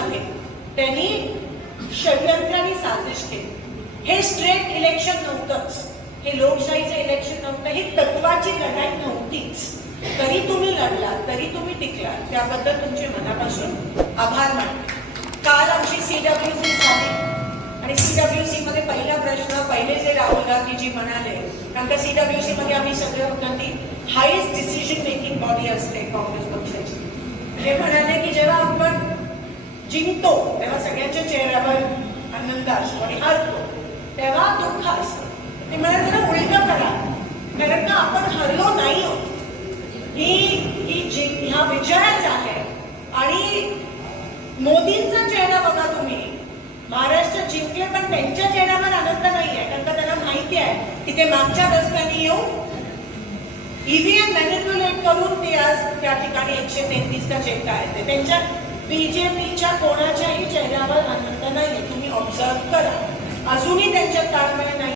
आहे त्यांनी षडयंत्राने साजिश केली हे स्ट्रेट इलेक्शन नव्हतंच हे लोकशाहीचं इलेक्शन नव्हतं ही तत्वाची लढाई नव्हतीच तरी तुम्ही लढला तरी तुम्ही टिकला त्याबद्दल तुमचे मनापासून आभार मानले काल आमची सीडब्ल्यू सी झाली आणि सीडब्ल्यू सी मध्ये पहिला प्रश्न पहिले जे राहुल गांधीजी म्हणाले कारण का सीडब्ल्यू सी मध्ये आम्ही सगळे होतो ती हायेस्ट डिसिजन मेकिंग बॉडी असते काँग्रेस पक्षाची हे म्हणाले जिंकतो तेव्हा सगळ्यांच्या चेहऱ्यावर आनंद असतो आणि हरतो तेव्हा दुःख असतो ते मला जरा उलट करा कारण का आपण हरलो नाही हो ही ही जिंक हा विजयाच आहे आणि मोदींचा चेहरा बघा तुम्ही महाराष्ट्र जिंकले पण त्यांच्या चेहऱ्यावर आनंद नाही आहे कारण का त्यांना माहिती आहे की ते मागच्या रस्त्याने येऊन ईव्हीएम e मॅन्युप्युलेट करून ते आज त्या ठिकाणी एकशे तेहतीसचा चेक आहे त्यांच्या बीजेपीच्या कोणाच्याही चेहऱ्यावर आनंद नाही तुम्ही ऑब्झर्व करा अजूनही त्यांच्यात ताळमेळ नाही